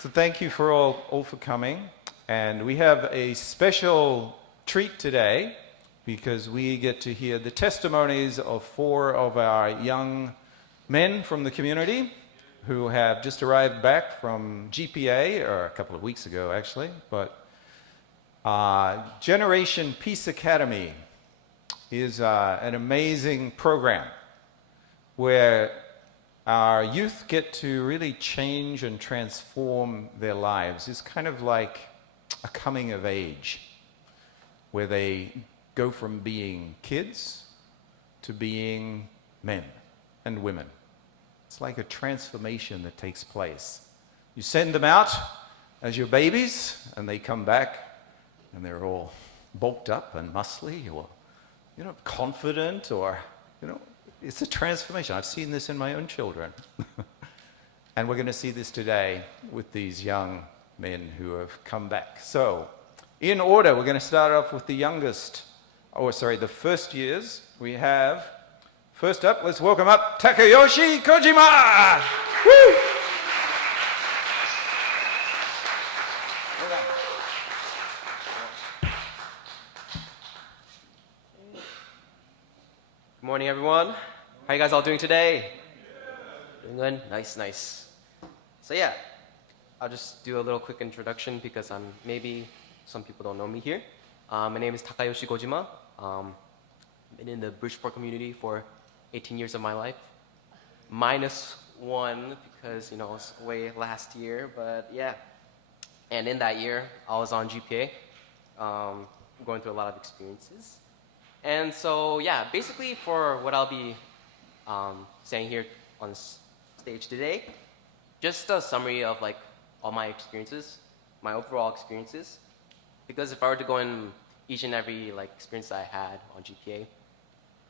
So thank you for all for coming. And we have a special treat today because we get to hear the testimonies of 4 of our young men from the community who have just arrived back from GPA, or a couple of weeks ago actually, but Generation Peace Academy is an amazing program where our youth get to really change and transform their lives. It's kind of like a coming of age, where they go from being kids to being men and women. It's like a transformation that takes place. You send them out as your babies, and they come back, and they're all bulked up and muscly, or confident, or it's a transformation. I've seen this in my own children. And we're going to see this today with these young men who have come back. So, in order, we're going to start off with the the first years. We have, first up, let's welcome up Takayoshi Kojima! Woo! Good morning, everyone. How are you guys all doing today? Doing good? Nice. So yeah, I'll just do a little quick introduction because maybe some people don't know me here. My name is Takayoshi Kojima. Been in the Bridgeport community for 18 years of my life. -1 because, it's way last year, but yeah. And in that year, I was on GPA, going through a lot of experiences. And so, yeah, basically for what I'll be saying here on stage today, just a summary of all my experiences, my overall experiences. Because if I were to go in each and every experience I had on GPA, it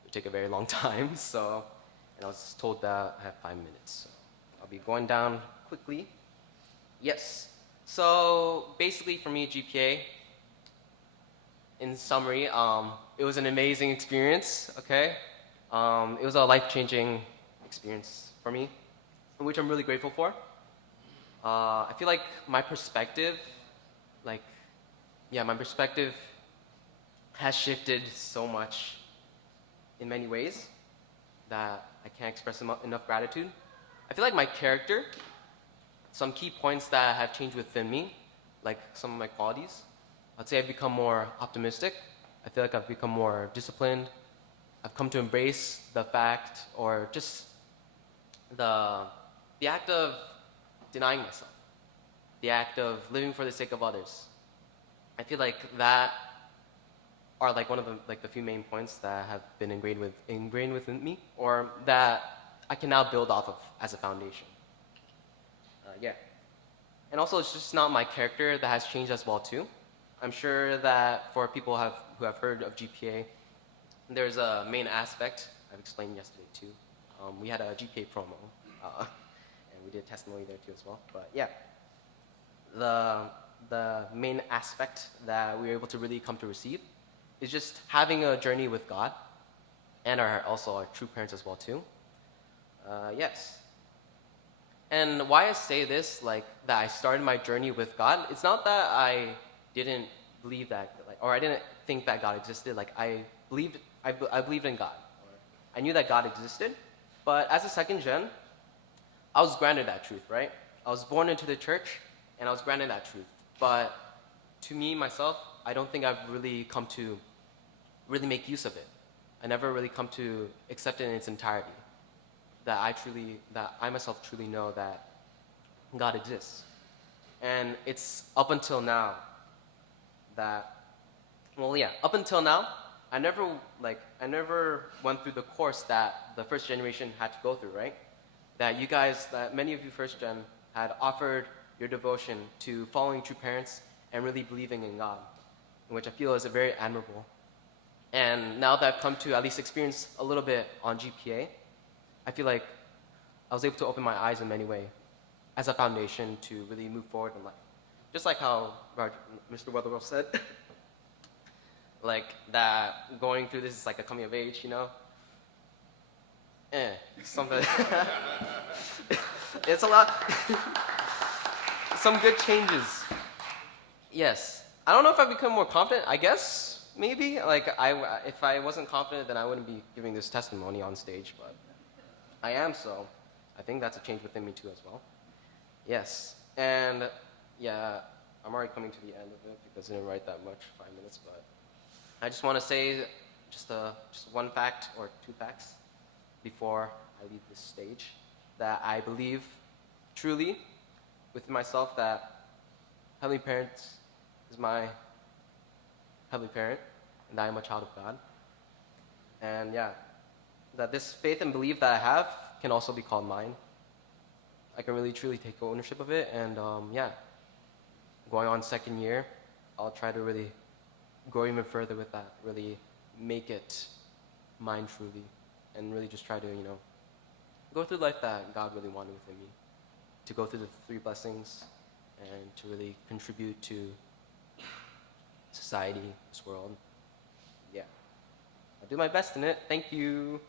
would take a very long time. So, and I was told that I have 5 minutes. So I'll be going down quickly. Yes. So basically for me, GPA, in summary, it was an amazing experience, okay? It was a life-changing experience for me, which I'm really grateful for. I feel like my perspective, my perspective has shifted so much in many ways that I can't express enough gratitude. I feel like my character, some key points that have changed within me, some of my qualities, I'd say I've become more optimistic. I feel like I've become more disciplined. I've come to embrace the fact, or just the act of denying myself, the act of living for the sake of others. I feel like that are one of the few main points that have been ingrained within me, or that I can now build off of as a foundation. And also, it's just not my character that has changed as well too. I'm sure that for people who have heard of GPA, there's a main aspect. I've explained yesterday too. We had a GPA promo, and we did a testimony there too as well. But yeah, the main aspect that we were able to really come to receive is just having a journey with God, and also our true parents as well too. Yes. And why I say this, that I started my journey with God, it's not that I didn't believe that, or I didn't think that God existed. I believed in God. I knew that God existed, but as a second gen, I was granted that truth, right? I was born into the church, and I was granted that truth. But to me, myself, I don't think I've really come to really make use of it. I never really come to accept it in its entirety. That I myself truly know that God exists. And it's up until now up until now, I never went through the course that the first generation had to go through, right? That many of you first gen had offered your devotion to following true parents and really believing in God, which I feel is very admirable. And now that I've come to at least experience a little bit on GPA, I feel like I was able to open my eyes in many ways as a foundation to really move forward in life. Just like how Mr. Weatherwell said, that going through this is like a coming of age, Something. It's a lot. some good changes. Yes. I don't know if I've become more confident. I guess maybe. Like if I wasn't confident, then I wouldn't be giving this testimony on stage. But I am, so I think that's a change within me too as well. Yes. And yeah, I'm already coming to the end of it because I didn't write that much, 5 minutes. But I just want to say just one fact or two facts before I leave this stage, that I believe truly within myself that Heavenly Parents is my Heavenly Parent, and I am a child of God. And yeah, that this faith and belief that I have can also be called mine. I can really truly take ownership of it, and yeah, going on second year, I'll try to really go even further with that, really make it mine truly, and really just try to, go through life that God really wanted within me, to go through the 3 blessings, and to really contribute to society, this world. Yeah. I'll do my best in it. Thank you.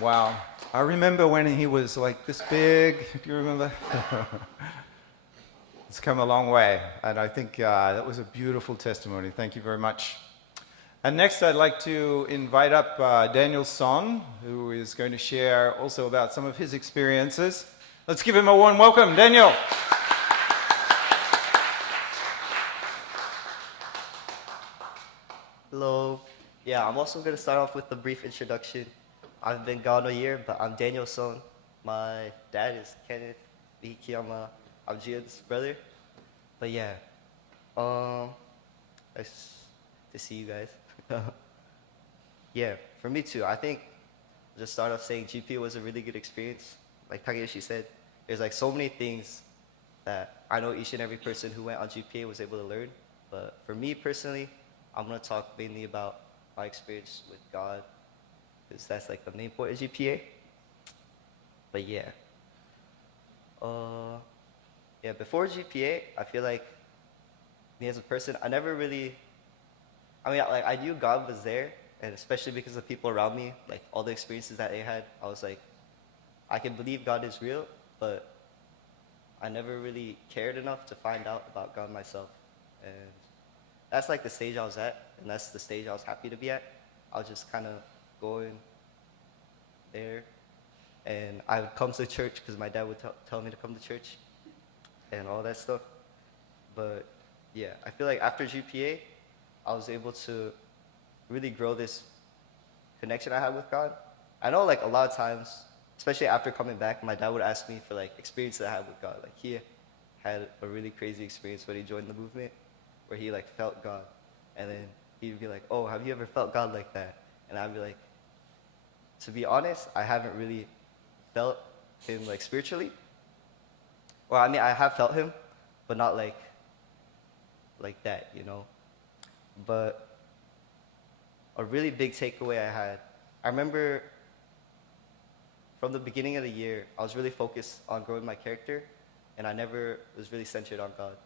Wow. I remember when he was like this big. Do you remember? It's come a long way. And I think that was a beautiful testimony. Thank you very much. And next, I'd like to invite up Daniel Son, who is going to share also about some of his experiences. Let's give him a warm welcome. Daniel. Hello. Yeah, I'm also going to start off with a brief introduction. I've been gone a year, but I'm Daniel Son. My dad is Kenneth Ikiyama. I'm Jian's brother. But yeah, nice to see you guys. Yeah, for me too. I think I'll just start off saying GPA was a really good experience. Like Takeyoshi said, there's like so many things that I know each and every person who went on GPA was able to learn. But for me personally, I'm going to talk mainly about my experience with God, because that's like the main point of GPA. But yeah. Yeah, before GPA, I feel like me as a person, I never really, I knew God was there, and especially because of people around me, like all the experiences that they had, I was like, I can believe God is real, but I never really cared enough to find out about God myself. And that's like the stage I was at, and that's the stage I was happy to be at. I was just kind of going there, and I would come to church because my dad would tell me to come to church and all that stuff. But yeah, I feel like after GPA, I was able to really grow this connection I had with God. I know like a lot of times, especially after coming back, my dad would ask me for like experiences I had with God. Like he had a really crazy experience when he joined the movement, where he like felt God. And then he'd be like, oh, have you ever felt God like that? And I'd be like, to be honest, I haven't really felt him like spiritually. Well, I have felt him, but not like that, But a really big takeaway I had, I remember from the beginning of the year, I was really focused on growing my character, and I never was really centered on God.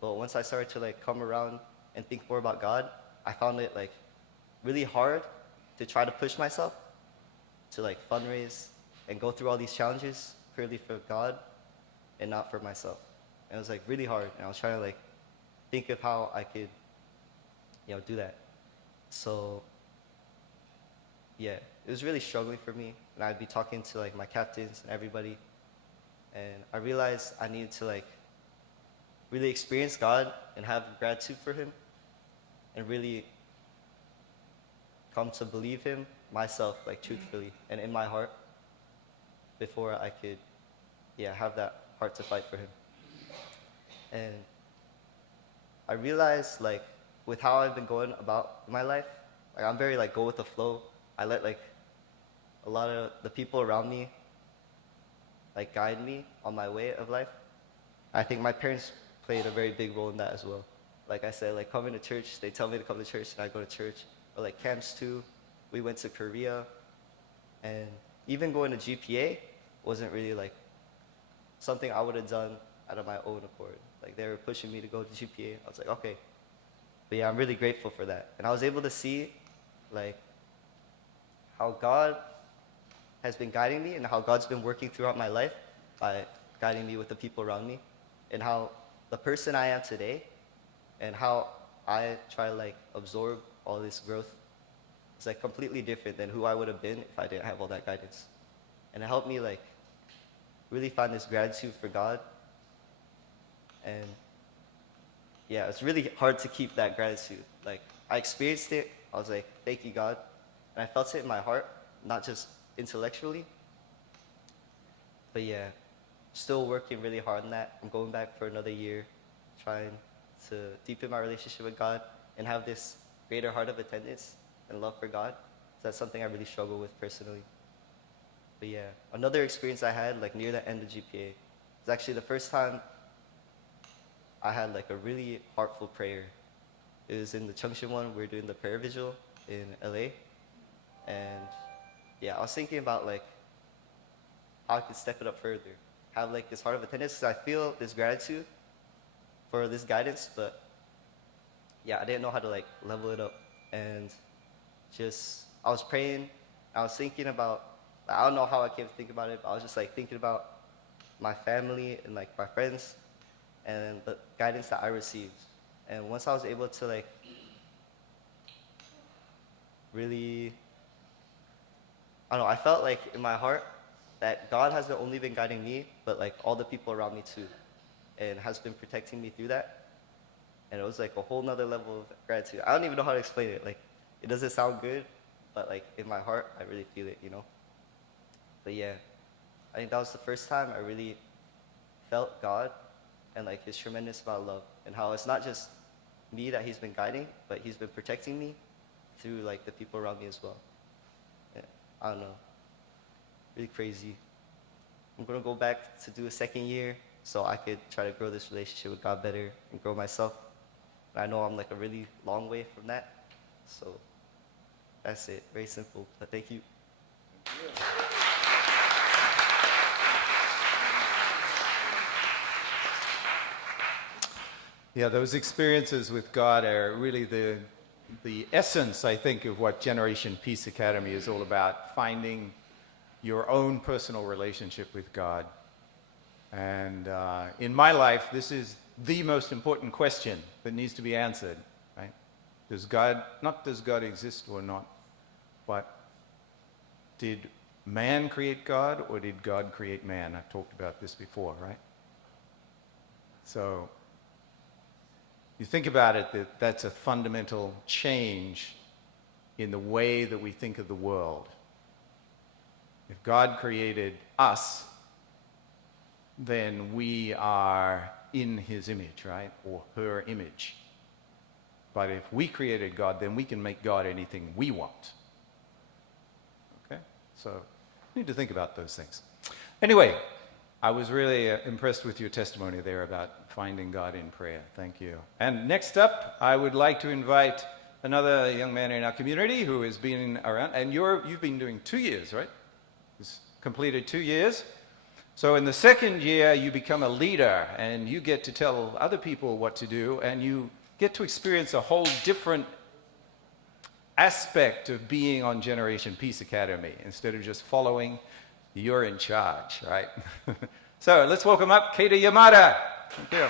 But once I started to like come around and think more about God, I found it like really hard to try to push myself to like fundraise and go through all these challenges purely for God and not for myself. And it was like really hard, and I was trying to like think of how I could, do that. So yeah, it was really struggling for me, and I'd be talking to like my captains and everybody, and I realized I needed to like really experience God and have gratitude for him, and really come to believe him myself, like truthfully and in my heart, before I could have that heart to fight for him. And I realized like with how I've been going about my life, like I'm very like go with the flow. I let like a lot of the people around me like guide me on my way of life. I think my parents played a very big role in that as well. Like I said, like coming to church, they tell me to come to church, and I go to church. Or like camps too. We went to Korea, and even going to GPA wasn't really like something I would have done out of my own accord. Like they were pushing me to go to GPA. I was like, okay. But yeah, I'm really grateful for that. And I was able to see like how God has been guiding me and how God's been working throughout my life by guiding me with the people around me, and how the person I am today and how I try to like absorb all this growth is like completely different than who I would have been if I didn't have all that guidance. And it helped me like really find this gratitude for God. And yeah, it's really hard to keep that gratitude. Like I experienced it, I was like, thank you, God. And I felt it in my heart, not just intellectually. But yeah, still working really hard on that. I'm going back for another year, trying to deepen my relationship with God and have this greater heart of attendance and love for God. So that's something I really struggle with personally. But yeah, another experience I had like near the end of GPA was actually the first time I had like a really heartful prayer. It was in the Chungcheon one. We were doing the prayer vigil in LA. And yeah, I was thinking about like how I could step it up further, have like this heart of attendance, because I feel this gratitude for this guidance, but yeah, I didn't know how to like level it up. And just, I was praying, I was thinking about, I don't know how I came to think about it, but I was just like thinking about my family and like my friends and the guidance that I received. And once I was able to like really, I don't know, I felt like in my heart that God hasn't only been guiding me, but like all the people around me too, and has been protecting me through that. And it was like a whole nother level of gratitude. I don't even know how to explain it. Like, it doesn't sound good, but like in my heart, I really feel it, you know? But yeah, I think that was the first time I really felt God and like his tremendous amount of love, and how it's not just me that he's been guiding, but he's been protecting me through like the people around me as well. Yeah, I don't know, really crazy. I'm gonna go back to do a second year so I could try to grow this relationship with God better and grow myself. And I know I'm like a really long way from that, so that's it. Very simple, but thank you. Yeah, those experiences with God are really the essence, I think, of what Generation Peace Academy is all about, finding your own personal relationship with God. And in my life, this is the most important question that needs to be answered, right? Not does God exist or not, but did man create God or did God create man? I've talked about this before, right? So you think about it, that's a fundamental change in the way that we think of the world. If God created us, then we are in his image, right? Or her image. But if we created God, then we can make God anything we want. Okay? So we need to think about those things. Anyway, I was really impressed with your testimony there about finding God in prayer. Thank you. And next up, I would like to invite another young man in our community who has been around, and you've been doing 2 years, right? It's completed 2 years. So in the second year, you become a leader, and you get to tell other people what to do, and you get to experience a whole different aspect of being on Generation Peace Academy. Instead of just following, you're in charge, right? So let's welcome up Keita Yamada. Thank you.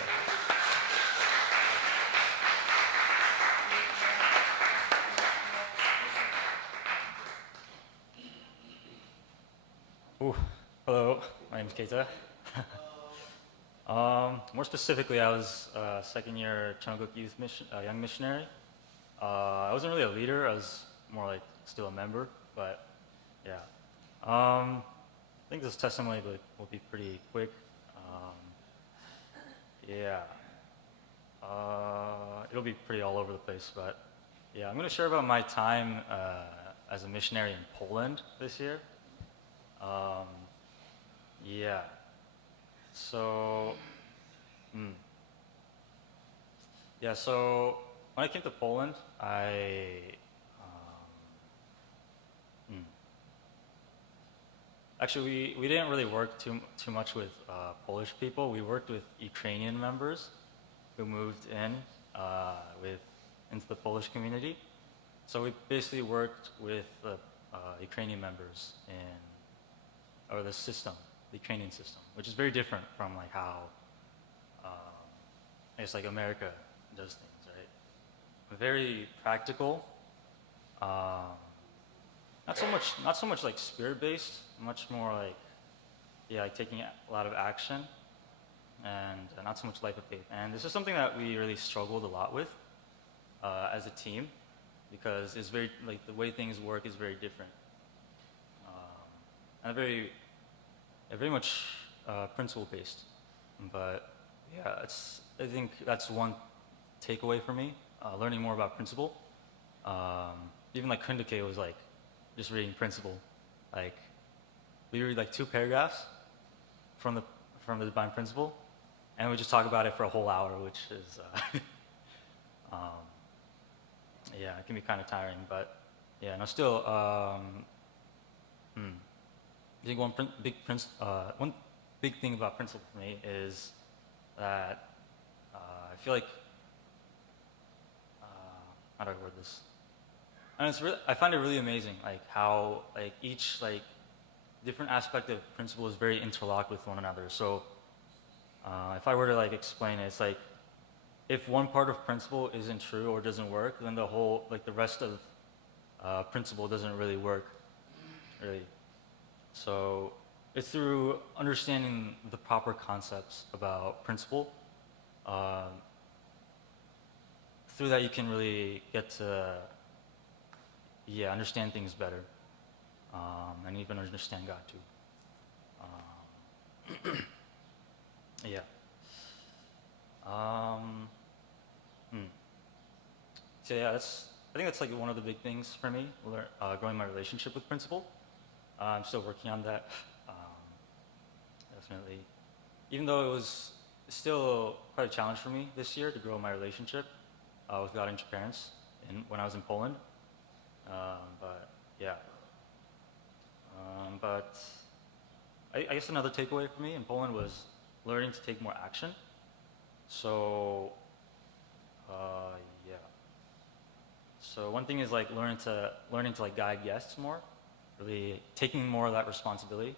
Ooh, hello, my name's Keita. More specifically, I was second year Chungook Youth Young Missionary. I wasn't really a leader, I was more like still a member, but yeah. I think this testimony will be pretty quick. Yeah. It'll be pretty all over the place, but yeah, I'm going to share about my time as a missionary in Poland this year. Yeah. So, yeah. So when I came to Poland, actually we didn't really work too much with Polish people. We worked with Ukrainian members who moved into the Polish community. So we basically worked with the Ukrainian members in or the system, the training system, which is very different from like how I guess like America does things, right? Very practical. Not so much like spirit-based, much more like, yeah, like taking a lot of action, and not so much life of faith. And this is something that we really struggled a lot with as a team, because it's very like the way things work is very different, and very much principle-based. But yeah, I think that's one takeaway for me, learning more about principle. Even like Kundake was like just reading principle. Like we read like 2 paragraphs from the divine principle, and we just talk about it for a whole hour, which is yeah, it can be kind of tiring. But yeah, no, still, I think one big thing about principle for me is that I feel like how do I word this? And I find it really amazing, like how like each like different aspect of principle is very interlocked with one another. So if I were to like explain it, it's like if one part of principle isn't true or doesn't work, then the whole like the rest of principle doesn't really work, really. So it's through understanding the proper concepts about principle. Through that, you can really get to understand things better, and even understand God too. Yeah. So yeah, I think that's like one of the big things for me, growing my relationship with principle. I'm still working on that, definitely. Even though it was still quite a challenge for me this year to grow my relationship with God and your parents when I was in Poland. But yeah. But I guess another takeaway for me in Poland was learning to take more action. So yeah. So one thing is like learning to like guide guests more, really taking more of that responsibility.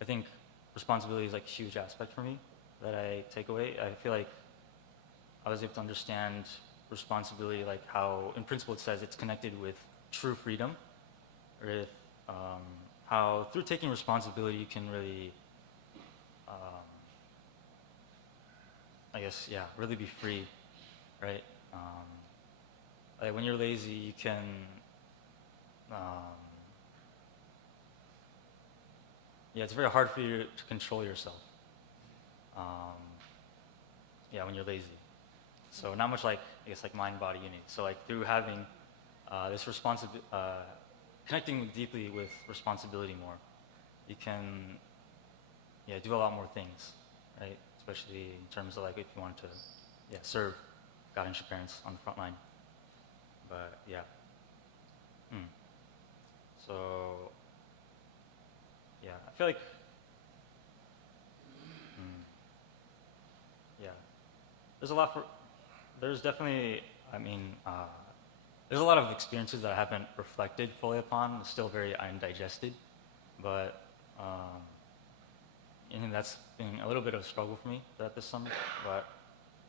I think responsibility is like a huge aspect for me that I take away. I feel like I was able to understand responsibility, like how in principle it says it's connected with true freedom, or how through taking responsibility you can really, I guess, yeah, really be free, right? Like when you're lazy, you can, yeah, it's very hard for you to control yourself. Yeah, when you're lazy. So not much like, I guess, like mind-body unity. So like through having this connecting deeply with responsibility more, you can, yeah, do a lot more things, right? Especially in terms of like if you want to, yeah, serve God and your parents on the front line. But yeah. So yeah, I feel like, yeah, there's definitely, I mean, there's a lot of experiences that I haven't reflected fully upon. It's still very undigested, but and that's been a little bit of a struggle for me throughout this summer. But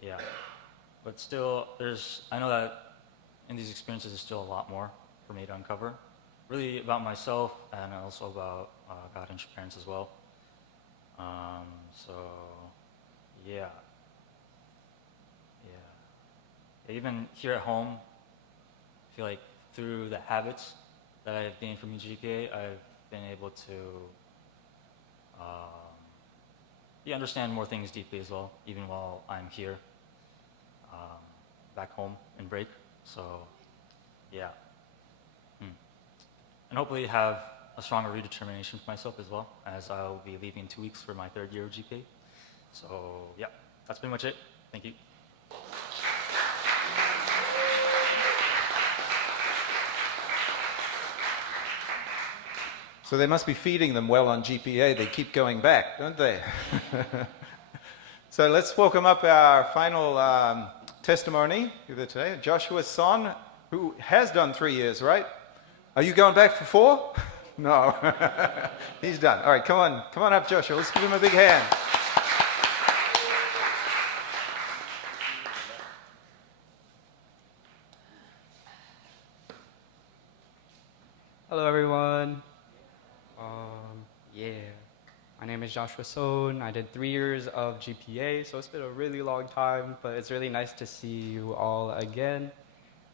yeah, but still, I know that in these experiences, there's still a lot more for me to uncover, really about myself and also about God and your parents as well. So yeah. Even here at home, I feel like through the habits that I've gained from GPA, I've been able to understand more things deeply as well, even while I'm here, back home in break. So, yeah. And hopefully have a stronger redetermination for myself as well, as I'll be leaving in 2 weeks for my 3rd year of GPA. So, yeah, that's pretty much it. Thank you. So they must be feeding them well on GPA. They keep going back, don't they? So let's welcome up our final testimony today, Joshua Son, who has done 3 years, right? Are you going back for 4? No. He's done. All right, come on up, Joshua. Let's give him a big hand. Hello, everyone. Yeah, my name is Joshua Sohn. I did 3 years of GPA, so it's been a really long time, but it's really nice to see you all again.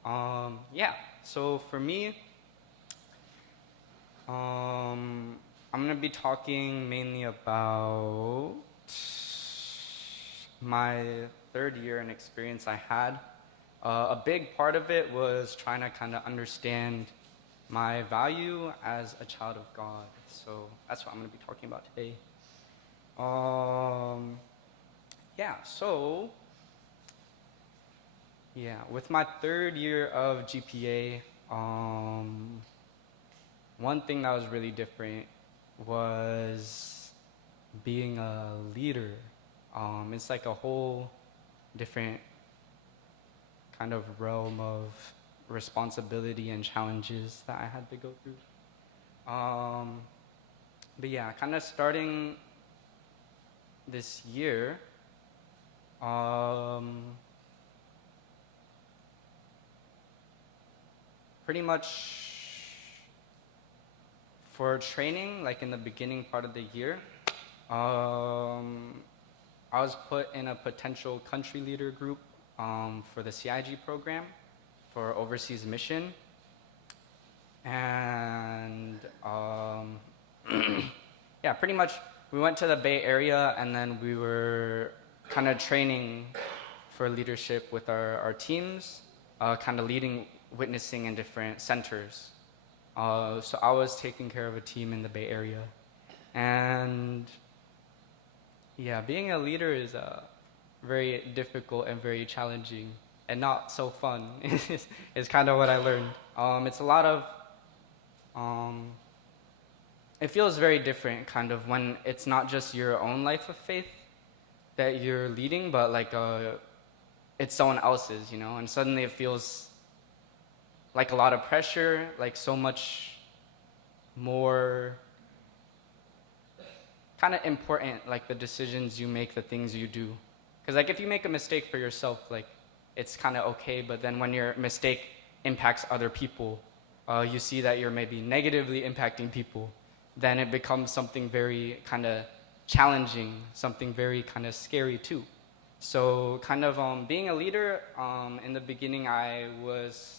Yeah, so for me, I'm gonna be talking mainly about my 3rd year and experience I had. A big part of it was trying to kind of understand my value as a child of God. So that's what I'm going to be talking about today. With my 3rd year of GPA, one thing that was really different was being a leader. It's like a whole different kind of realm of responsibility and challenges that I had to go through. But yeah, kind of starting this year, pretty much for training, like in the beginning part of the year, I was put in a potential country leader group for the CIG program for overseas mission. And yeah, pretty much we went to the Bay Area and then we were kind of training for leadership with our teams, kind of leading witnessing in different centers. So I was taking care of a team in the Bay Area. And yeah, being a leader is very difficult and very challenging and not so fun is kind of what I learned. It's a lot of, it feels very different kind of when it's not just your own life of faith that you're leading, but like it's someone else's, you know, and suddenly it feels like a lot of pressure, like so much more kind of important, like the decisions you make, the things you do. Because like if you make a mistake for yourself, like it's kind of okay, but then when your mistake impacts other people, you see that you're maybe negatively impacting people, then it becomes something very kind of challenging, something very kind of scary too. So kind of being a leader, in the beginning I was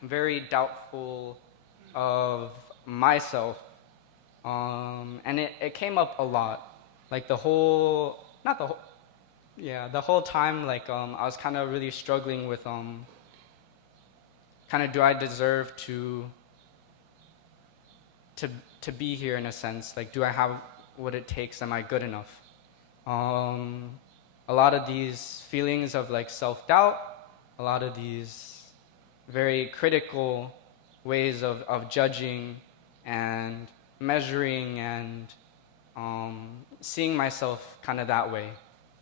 very doubtful of myself, and it came up a lot. Like the whole time, like I was kind of really struggling with kind of do I deserve to be here in a sense? Like do I have what it takes? Am I good enough? A lot of these feelings of like self-doubt, a lot of these very critical ways of judging and measuring and seeing myself kind of that way.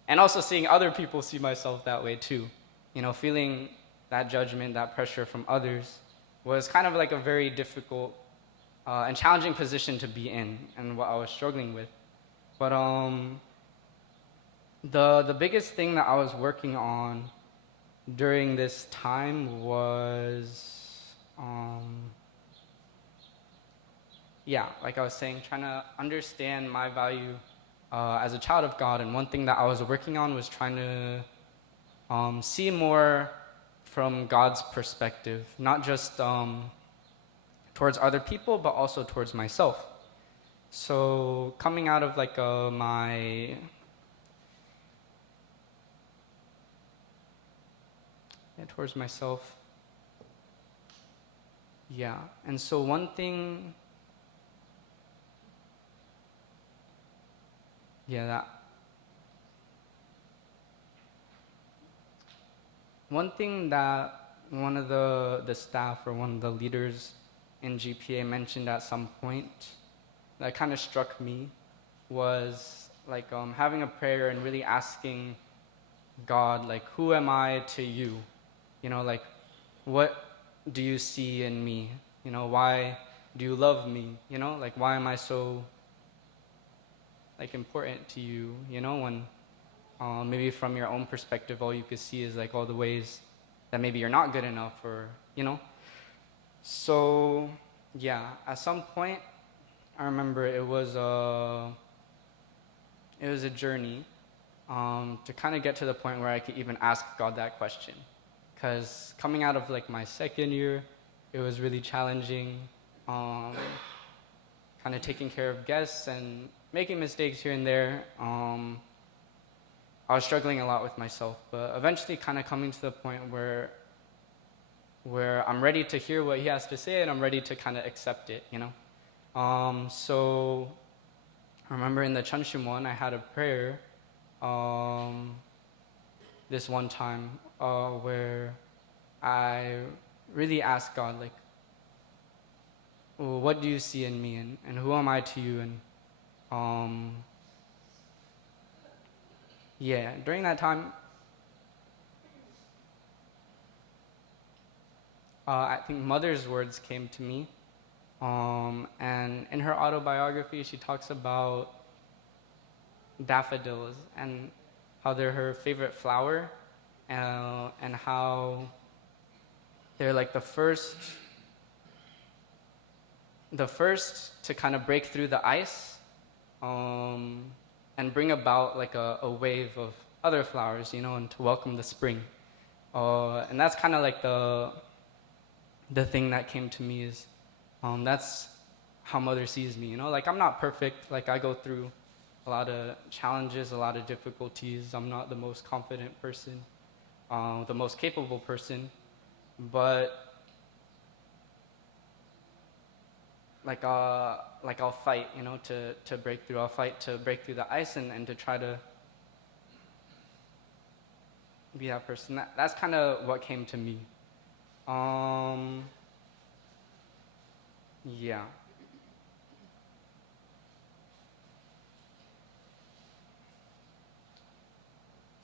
And also seeing other people see myself that way too. You know, feeling that judgment, that pressure from others was kind of like a very difficult and challenging position to be in and what I was struggling with. But the biggest thing that I was working on during this time was, like I was saying, trying to understand my value as a child of God. And one thing that I was working on was trying to see more from God's perspective, not just towards other people, but also towards myself. So coming out of like towards myself. Yeah, and so one thing that one of the staff or one of the leaders in GPA mentioned at some point that kind of struck me was like having a prayer and really asking God, like, who am I to you? You know, like, what do you see in me? You know, why do you love me? You know, like, why am I so, like, important to you? You know, when maybe from your own perspective, all you could see is, like, all the ways that maybe you're not good enough, or, you know. So, yeah, at some point, I remember it was a journey to kind of get to the point where I could even ask God that question. Because coming out of, like, my second year, it was really challenging, kind of taking care of guests and making mistakes here and there. I was struggling a lot with myself, but eventually kind of coming to the point where I'm ready to hear what he has to say, and I'm ready to kind of accept it, you know. So I remember in the Chunshim one, I had a prayer this one time where I really asked God, like, well, what do you see in me, and who am I to you? And yeah, during that time, I think Mother's words came to me. And in her autobiography, she talks about daffodils and how they're her favorite flower, and how they're like the first to kind of break through the ice, and bring about like a wave of other flowers, you know, and to welcome the spring. And that's kind of like the thing that came to me is, that's how Mother sees me, you know? Like, I'm not perfect. Like, I go through a lot of challenges, a lot of difficulties. I'm not the most confident person, the most capable person, but like I'll fight, you know, to break through. I'll fight to break through the ice and to try to be that person. That's kind of what came to me. Yeah.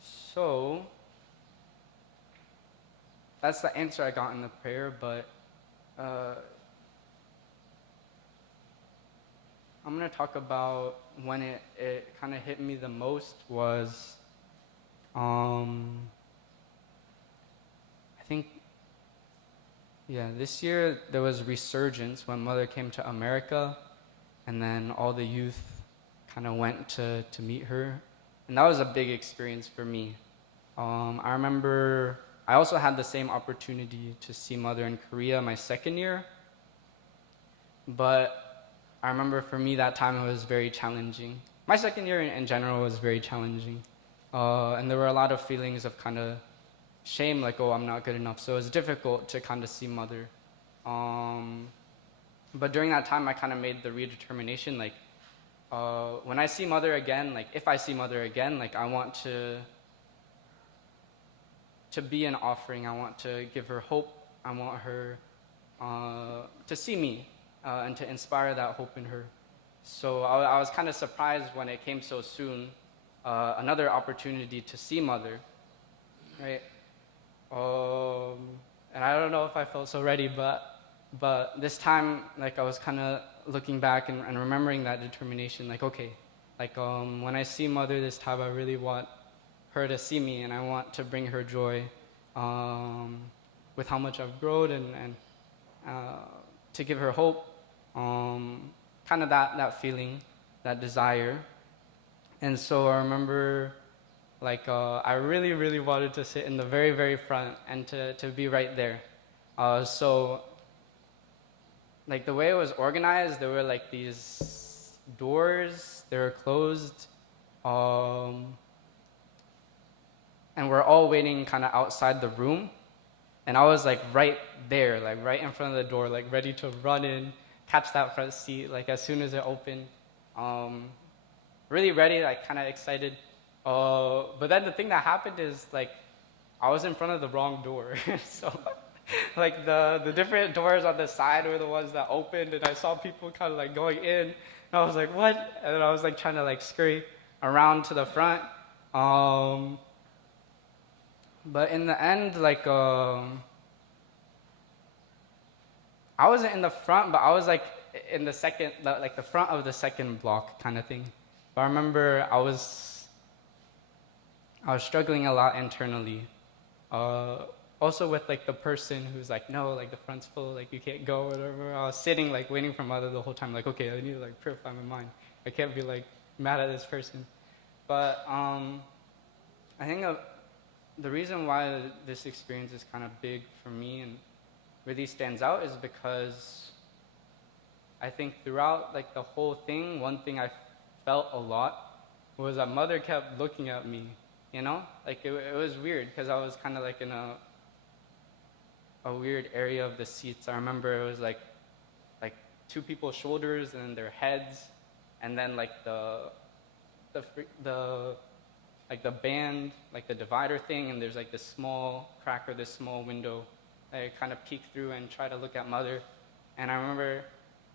So that's the answer I got in the prayer, but I'm going to talk about when it kind of hit me the most was, I think, yeah, this year there was resurgence when Mother came to America, and then all the youth kind of went to meet her. And that was a big experience for me. I remember I also had the same opportunity to see Mother in Korea my second year, but I remember for me that time it was very challenging. My second year in general was very challenging, and there were a lot of feelings of kind of shame, like, oh, I'm not good enough. So it was difficult to kind of see Mother. But during that time, I kind of made the redetermination, like, when I see Mother again, like, if I see Mother again, like, I want to be an offering. I want to give her hope. I want her to see me and to inspire that hope in her. So I was kind of surprised when it came so soon, another opportunity to see Mother, right? And I don't know if I felt so ready, but this time, like, I was kind of looking back and remembering that determination, like, okay, like, when I see Mother this time, I really want her to see me, and I want to bring her joy with how much I've grown, and to give her hope, kind of that feeling, that desire. And so I remember, like, I really, really wanted to sit in the very, very front and to be right there. So, like, the way it was organized, there were, like, these doors, they were closed, and we're all waiting kind of outside the room. And I was, like, right there, like, right in front of the door, like, ready to run in, catch that front seat, like, as soon as it opened. Really ready, like, kind of excited. But then the thing that happened is, like, I was in front of the wrong door. So, like, the different doors on the side were the ones that opened, and I saw people kind of, like, going in. And I was like, what? And then I was, like, trying to, like, scurry around to the front. But in the end, like, I wasn't in the front, but I was like in the second, like the front of the second block kind of thing. But I remember I was struggling a lot internally. Also with like the person who's like, no, like the front's full, like you can't go, whatever. I was sitting like waiting for mother the whole time, like, okay, I need to like purify my mind. I can't be like mad at this person. But I think the reason why this experience is kind of big for me and really stands out is because I think throughout like the whole thing, one thing I felt a lot was that mother kept looking at me, you know? Like it was weird because I was kind of like in a weird area of the seats. I remember it was like two people's shoulders and then their heads, and then like the like the band, like the divider thing, and there's like this small crack or this small window that I kind of peeked through and tried to look at mother. And I remember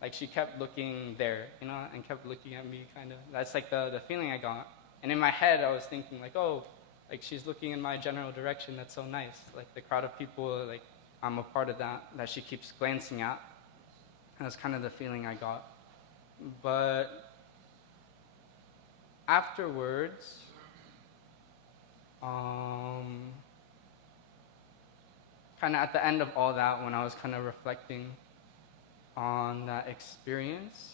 like she kept looking there, you know, and kept looking at me kind of. That's like the feeling I got. And in my head I was thinking like, oh, like she's looking in my general direction, that's so nice. Like the crowd of people, like I'm a part of that she keeps glancing at. And that's kind of the feeling I got. But afterwards, kind of at the end of all that, when I was kind of reflecting on that experience,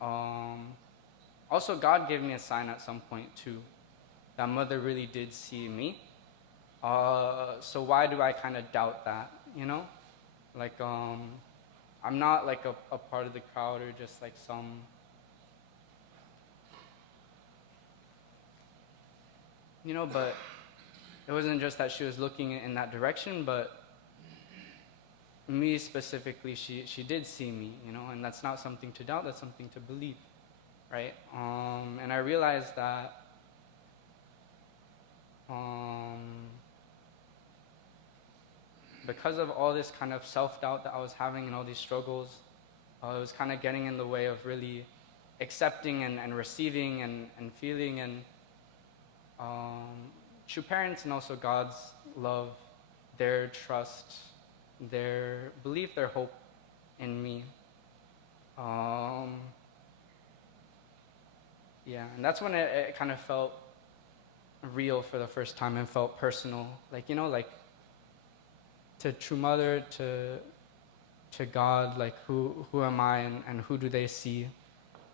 also God gave me a sign at some point too, that mother really did see me. So why do I kind of doubt that, you know? Like, I'm not like a part of the crowd or just like some, you know, but it wasn't just that she was looking in that direction, but me specifically, she did see me, you know, and that's not something to doubt, that's something to believe, right? And I realized that because of all this kind of self-doubt that I was having and all these struggles, it was kind of getting in the way of really accepting and receiving and feeling and true parents and also God's love, their trust, their belief, their hope in me. Yeah, and that's when it kind of felt real for the first time and felt personal. Like, you know, like to true mother, to God, like who am I and who do they see?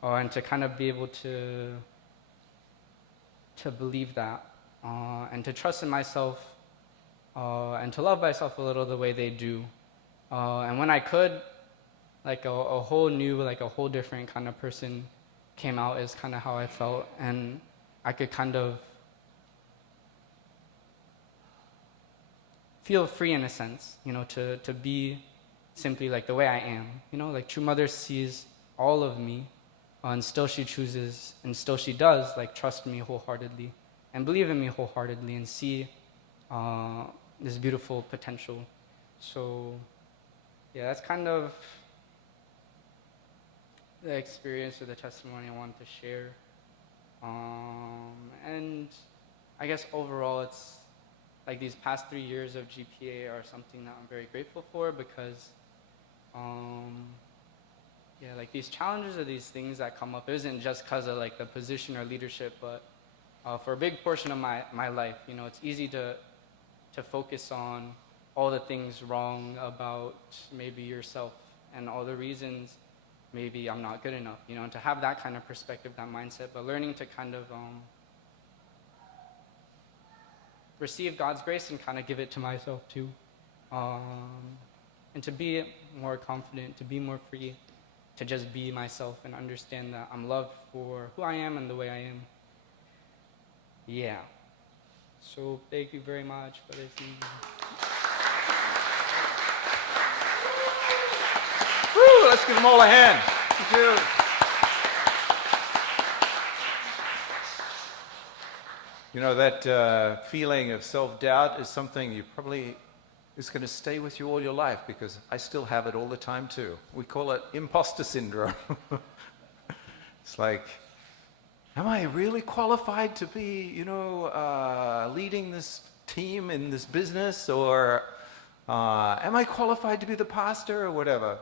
And to kind of be able to believe that. And to trust in myself, and to love myself a little the way they do. And when I could, like a whole new, like a whole different kind of person came out is kind of how I felt. And I could kind of feel free in a sense, you know, to be simply like the way I am. You know, like true mother sees all of me, and still she chooses, and still she does, like trust me wholeheartedly and believe in me wholeheartedly and see this beautiful potential. So yeah, that's kind of the experience or the testimony I wanted to share. And I guess overall it's like these past 3 years of GPA are something that I'm very grateful for because yeah, like these challenges or these things that come up isn't just because of like the position or leadership, but for a big portion of my life, you know, it's easy to focus on all the things wrong about maybe yourself and all the reasons maybe I'm not good enough, you know, and to have that kind of perspective, that mindset, but learning to kind of receive God's grace and kind of give it to myself too, and to be more confident, to be more free, to just be myself and understand that I'm loved for who I am and the way I am. Yeah. So thank you very much for this evening. Woo, let's give them all a hand. Thank you. You know, that feeling of self-doubt is something you probably is going to stay with you all your life, because I still have it all the time too. We call it imposter syndrome. It's like, am I really qualified to be, you know, leading this team in this business, or am I qualified to be the pastor or whatever?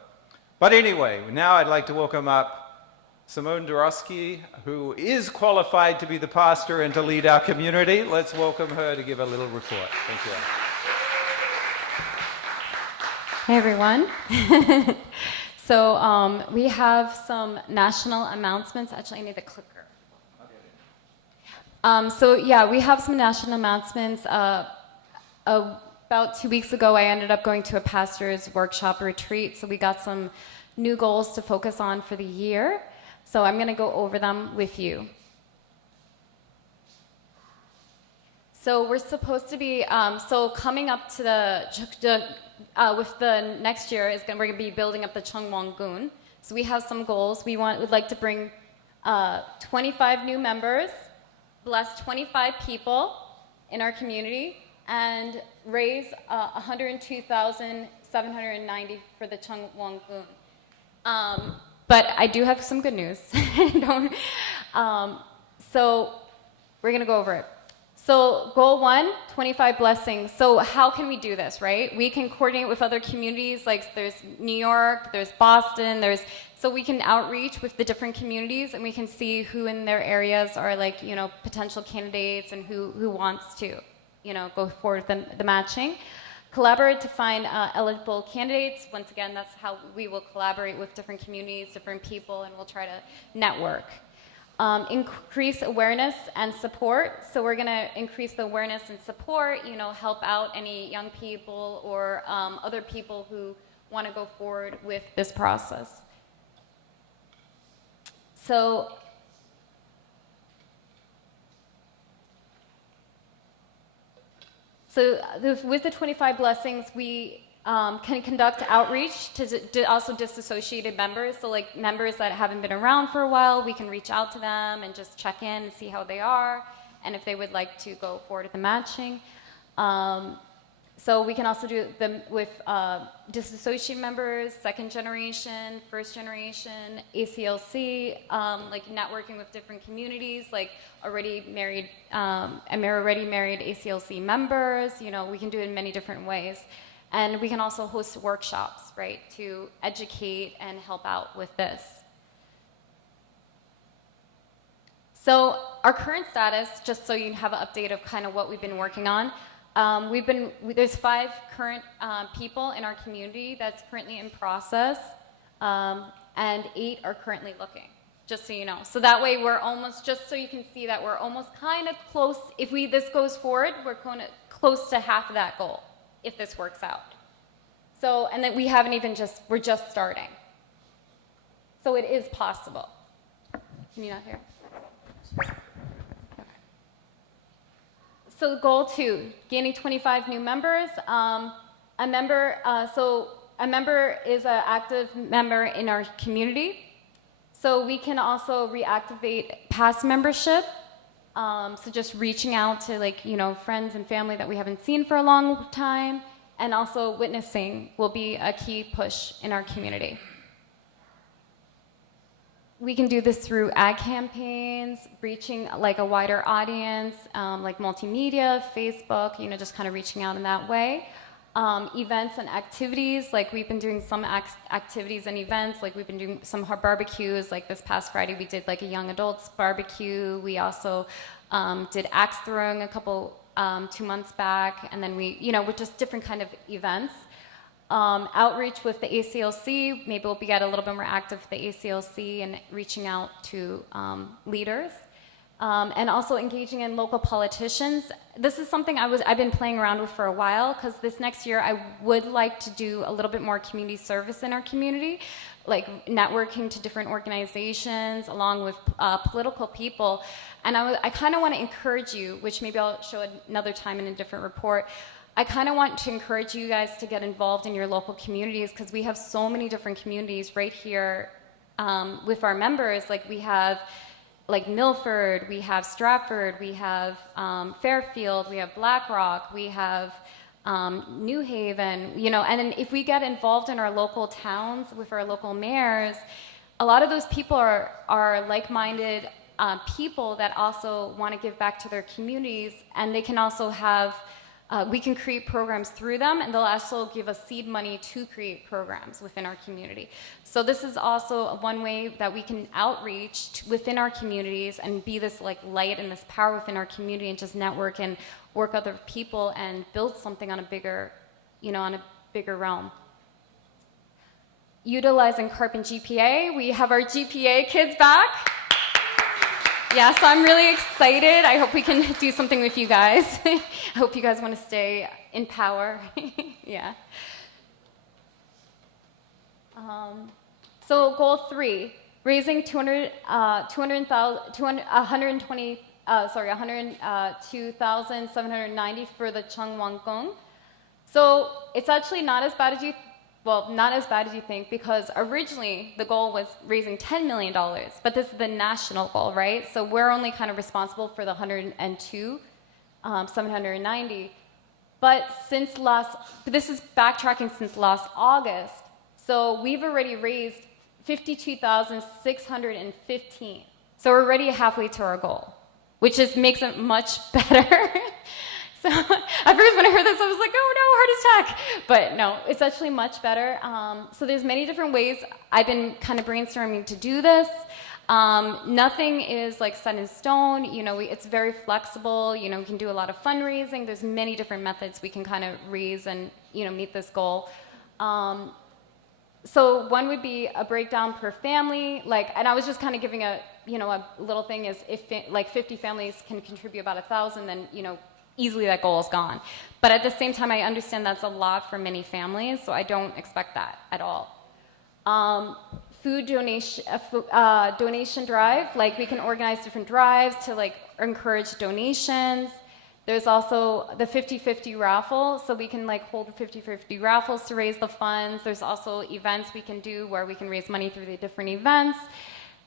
But anyway, now I'd like to welcome up Simone Dorosky, who is qualified to be the pastor and to lead our community. Let's welcome her to give a little report. Thank you. Hey everyone. So we have some national announcements. Actually, I need the clicker. So yeah, we have some national announcements. About 2 weeks ago, I ended up going to a pastor's workshop retreat. So we got some new goals to focus on for the year. So I'm going to go over them with you. So we're supposed to be, so coming up to with the next year, we're going to be building up the Chungwon-gun. So we have some goals. We'd like to bring 25 new members, bless 25 people in our community, and raise 102,790 for the Chungwon-gun. But I do have some good news. So we're going to go over it. So goal 1, 25 blessings. So how can we do this, right? We can coordinate with other communities, like there's New York, there's Boston, so we can outreach with the different communities and we can see who in their areas are like, potential candidates and who wants to, go forward with the matching. Collaborate to find eligible candidates. Once again, that's how we will collaborate with different communities, different people, and we'll try to network. Increase awareness and support. So we're going to increase the awareness and support, help out any young people or other people who want to go forward with this process. So with the 25 blessings, we can conduct outreach to also disassociated members. So like members that haven't been around for a while, we can reach out to them and just check in and see how they are and if they would like to go forward with the matching. So we can also do them with disassociated members, second generation, first generation, ACLC, like networking with different communities, like already married ACLC members. We can do it in many different ways. And we can also host workshops, right, to educate and help out with this. So our current status, just so you have an update of kind of what we've been working on, there's 5 current people in our community that's currently in process, and 8 are currently looking, just so you know. So that way we're almost, just so you can see that we're almost kind of close. If this goes forward, we're kind of close to half of that goal, if this works out. So, and then we're just starting. So it is possible. Can you not hear? Okay. So goal 2, gaining 25 new members. A member is an active member in our community. So we can also reactivate past membership. So just reaching out to friends and family that we haven't seen for a long time, and also witnessing will be a key push in our community. We can do this through ad campaigns, reaching like a wider audience, like multimedia, Facebook, just kind of reaching out in that way. Events and activities, like we've been doing some activities and events, like we've been doing some barbecues, like this past Friday we did like a young adults barbecue. We also did axe throwing a couple, 2 months back, and then with just different kind of events. Outreach with the ACLC, maybe we'll get a little bit more active with the ACLC and reaching out to leaders. And also engaging in local politicians. This is something I've been playing around with for a while, because this next year I would like to do a little bit more community service in our community, like networking to different organizations along with political people. And I kind of want to encourage you, which maybe I'll show another time in a different report. I kind of want to encourage you guys to get involved in your local communities, because we have so many different communities right here with our members. Like we have like Milford, we have Stratford, we have Fairfield, we have Black Rock, we have New Haven, and then if we get involved in our local towns with our local mayors, a lot of those people are like-minded people that also want to give back to their communities, and they can also have we can create programs through them, and they'll also give us seed money to create programs within our community. So this is also one way that we can outreach within our communities and be this like light and this power within our community and just network and work with other people and build something on a bigger, on a bigger realm. Utilizing Carbon GPA, we have our GPA kids back. Yeah, so I'm really excited. I hope we can do something with you guys. I hope you guys want to stay in power. Yeah. So goal 3, raising 102,790 for the Changwanggung. So it's actually not as bad as you think, because originally the goal was raising $10 million, but this is the national goal, right? So we're only kind of responsible for the 790. But this is backtracking since last August. So we've already raised 52,615. So we're already halfway to our goal, which makes it much better. So at first when I heard this, I was like, oh no, heart attack. But no, it's actually much better. So there's many different ways I've been kind of brainstorming to do this. Nothing is like set in stone. It's very flexible. We can do a lot of fundraising. There's many different methods we can kind of raise and, meet this goal. So one would be a breakdown per family. And I was just kind of giving a little thing is if 50 families can contribute about 1,000, then, easily that goal is gone. But at the same time, I understand that's a lot for many families, so I don't expect that at all. Food donation drive, we can organize different drives to encourage donations. There's also the 50-50 raffle, so we can hold 50-50 raffles to raise the funds. There's also events we can do where we can raise money through the different events.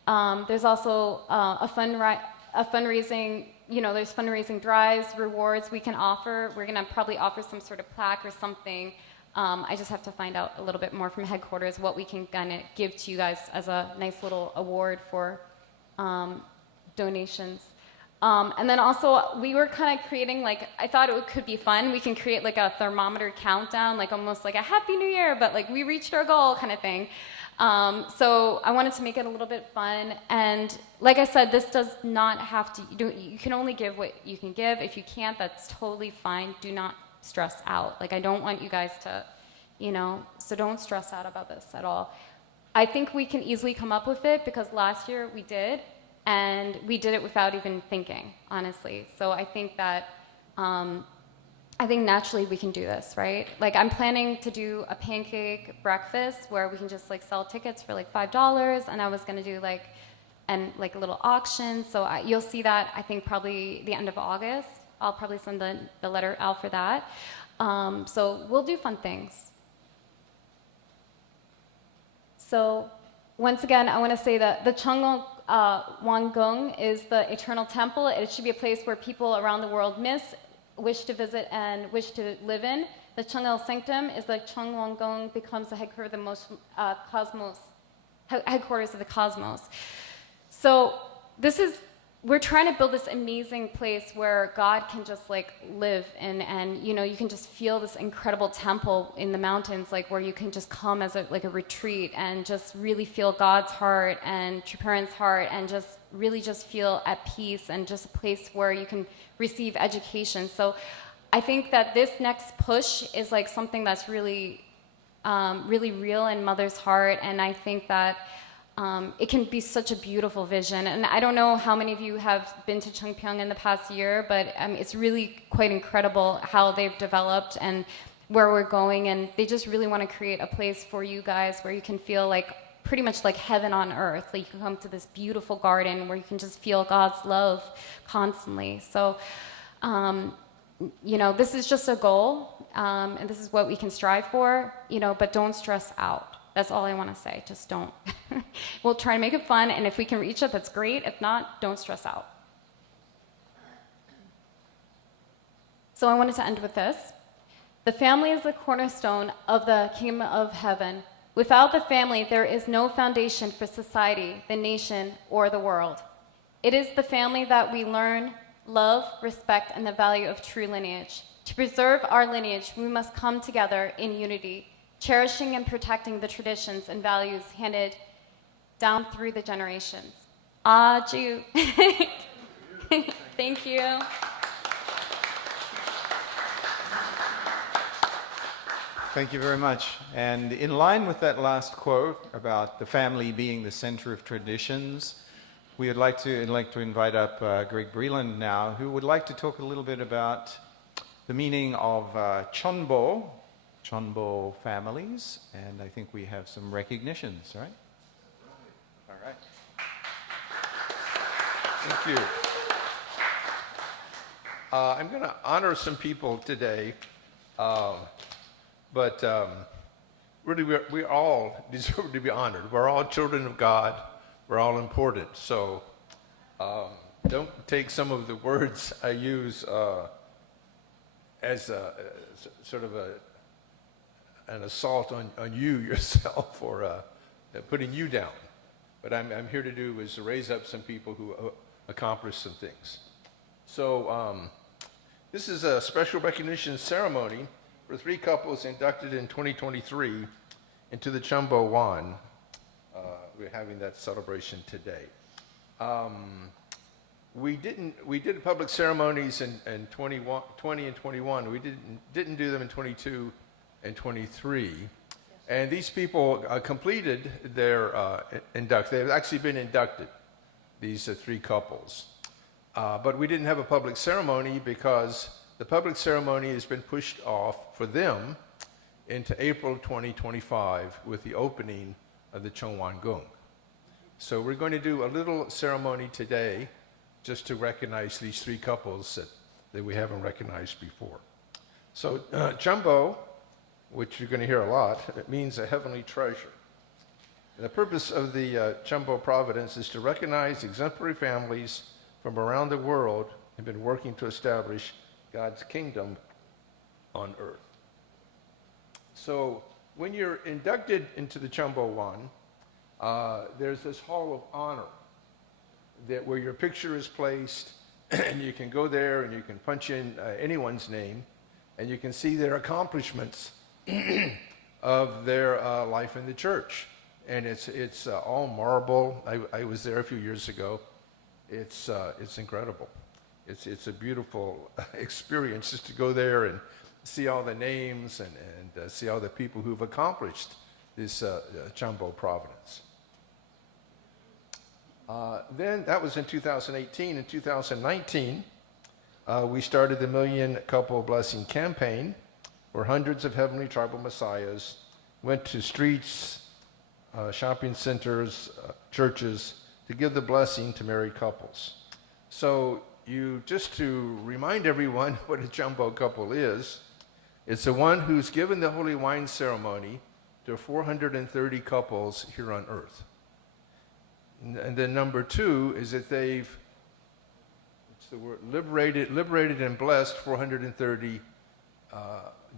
There's also a fundraising. There's fundraising drives, rewards we can offer. We're going to probably offer some sort of plaque or something. I just have to find out a little bit more from headquarters what we can kind of give to you guys as a nice little award for donations. And then also, we were kind of creating, I thought it could be fun. We can create a thermometer countdown, almost like a Happy New Year, but we reached our goal kind of thing. So I wanted to make it a little bit fun, and like I said, this does not have to, you can only give what you can give. If you can't, that's totally fine. Do not stress out. I don't want you guys to, so don't stress out about this at all. I think we can easily come up with it because last year we did, and we did it without even thinking, honestly. So I think that, naturally we can do this, right? I'm planning to do a pancake breakfast where we can just sell tickets for $5, and I was gonna do a little auction. So you'll see that I think probably the end of August. I'll probably send the letter out for that. So we'll do fun things. So once again, I want to say that the Changwanggung is the eternal temple. It should be a place where people around the world wish to visit and wish to live in. The Changel Sanctum is the Changwanggung becomes the headquarters of the cosmos. So we're trying to build this amazing place where God can just live and you can just feel this incredible temple in the mountains, where you can just come as a retreat and just really feel God's heart and Triparent's heart and just really just feel at peace and just a place where you can receive education. So I think that this next push is something that's really, really real in Mother's heart, and I think that it can be such a beautiful vision. And I don't know how many of you have been to Chungpyeong in the past year, but it's really quite incredible how they've developed and where we're going, and they just really want to create a place for you guys where you can feel pretty much like heaven on earth. You can come to this beautiful garden where you can just feel God's love constantly. So, this is just a goal, and this is what we can strive for, but don't stress out. That's all I want to say. Just don't. We'll try to make it fun, and if we can reach it, that's great. If not, don't stress out. So I wanted to end with this. The family is the cornerstone of the kingdom of heaven. Without the family, there is no foundation for society, the nation, or the world. It is the family that we learn, love, respect, and the value of true lineage. To preserve our lineage, we must come together in unity, cherishing and protecting the traditions and values handed down through the generations. Aju. Thank you. Thank you very much. And in line with that last quote about the family being the center of traditions, we would like to invite up Greg Breland now, who would like to talk a little bit about the meaning of Chonbo families, and I think we have some recognitions, right? All right. Thank you. I'm going to honor some people today, but really we all deserve to be honored. We're all children of God. We're all important. So don't take some of the words I use as sort of an assault on you yourself or putting you down. What I'm here to do is to raise up some people who accomplished some things. So this is a special recognition ceremony for 3 couples inducted in 2023 into the Chumbo Wan. We're having that celebration today. We did public ceremonies in 20 and 21. We didn't do them in 22 and 23. And these people completed their induction. They've actually been inducted, these 3 couples. But we didn't have a public ceremony because the public ceremony has been pushed off for them into April 2025 with the opening of the Chongwan Gung. So we're going to do a little ceremony today just to recognize these 3 couples that we haven't recognized before. So Chumbo, which you're going to hear a lot, it means a heavenly treasure. And the purpose of the Chumbo Providence is to recognize exemplary families from around the world have been working to establish God's kingdom on earth. So when you're inducted into the Chumbo Wan, there's this hall of honor where your picture is placed, and you can go there and you can punch in anyone's name, and you can see their accomplishments of their life in the church. And it's all marble. I was there a few years ago. It's incredible. It's a beautiful experience just to go there and see all the names and see all the people who've accomplished this Chumbo Providence. Then that was in 2018. In 2019, we started the Million Couple Blessing Campaign, where hundreds of heavenly tribal messiahs went to streets, shopping centers, churches, to give the blessing to married couples. So just to remind everyone what a Chumbo couple is, it's the one who's given the holy wine ceremony to 430 couples here on earth. And then number 2 is that they've, what's the word, liberated and blessed 430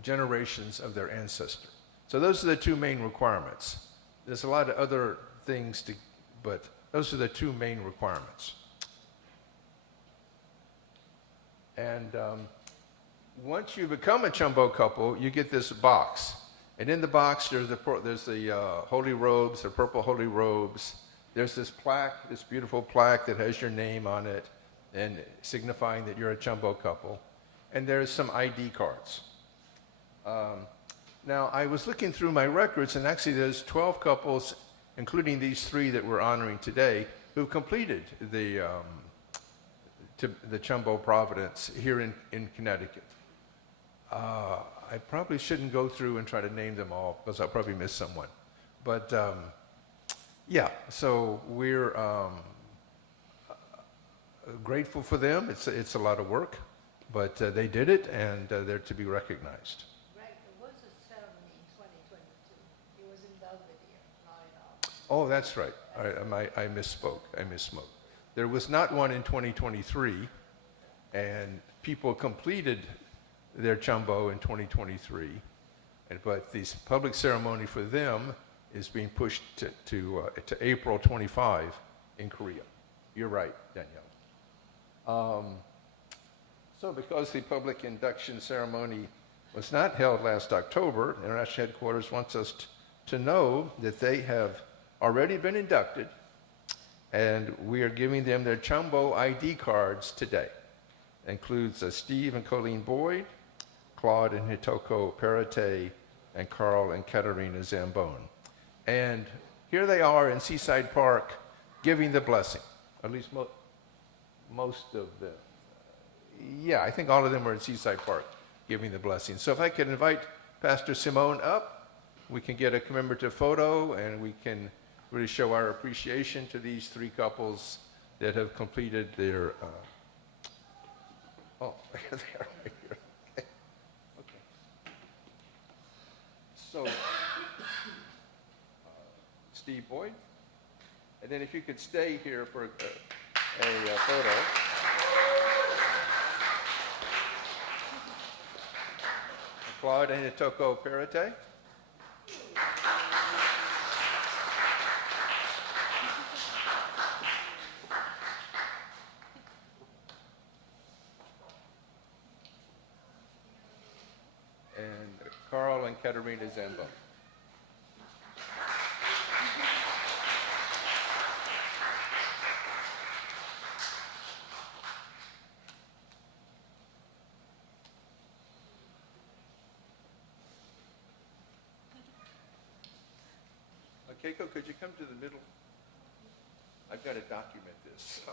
generations of their ancestor. So those are the 2 main requirements. There's a lot of other things, but those are the 2 main requirements. And once you become a Chumbo couple, you get this box. And in the box, there's the holy robes, the purple holy robes. There's this plaque, this beautiful plaque that has your name on it, and signifying that you're a Chumbo couple. And there's some ID cards. Now, I was looking through my records, and actually there's 12 couples, including these 3 that we're honoring today, who completed the Chumbo Providence here in Connecticut. I probably shouldn't go through and try to name them all, because I'll probably miss someone. But yeah, so we're grateful for them. It's a lot of work, but they did it, and they're to be recognized. Right, there was a ceremony in 2022. It was in Belvedere, not in ours. Oh, that's right. I misspoke. There was not one in 2023, and people completed their Chumbo in 2023, but this public ceremony for them is being pushed to April 25 in Korea. You're right, Danielle. So because the public induction ceremony was not held last October, International Headquarters wants us to know that they have already been inducted, and we are giving them their Chumbo ID cards today. Includes Steve and Colleen Boyd, Claude and Hitoko Perate, and Carl and Katerina Zambone. And here they are in Seaside Park giving the blessing. At least most of them. Yeah, I think all of them are in Seaside Park giving the blessing. So if I could invite Pastor Simone up, we can get a commemorative photo and we can really show our appreciation to these three couples that have completed their, oh, there they are right here. Okay. So, Steve Boyd, and then if you could stay here for a photo. Claude and Hitoko Perate. And Carl and Katerina Zambo. Keiko, could you come to the middle? I've got to document this. So.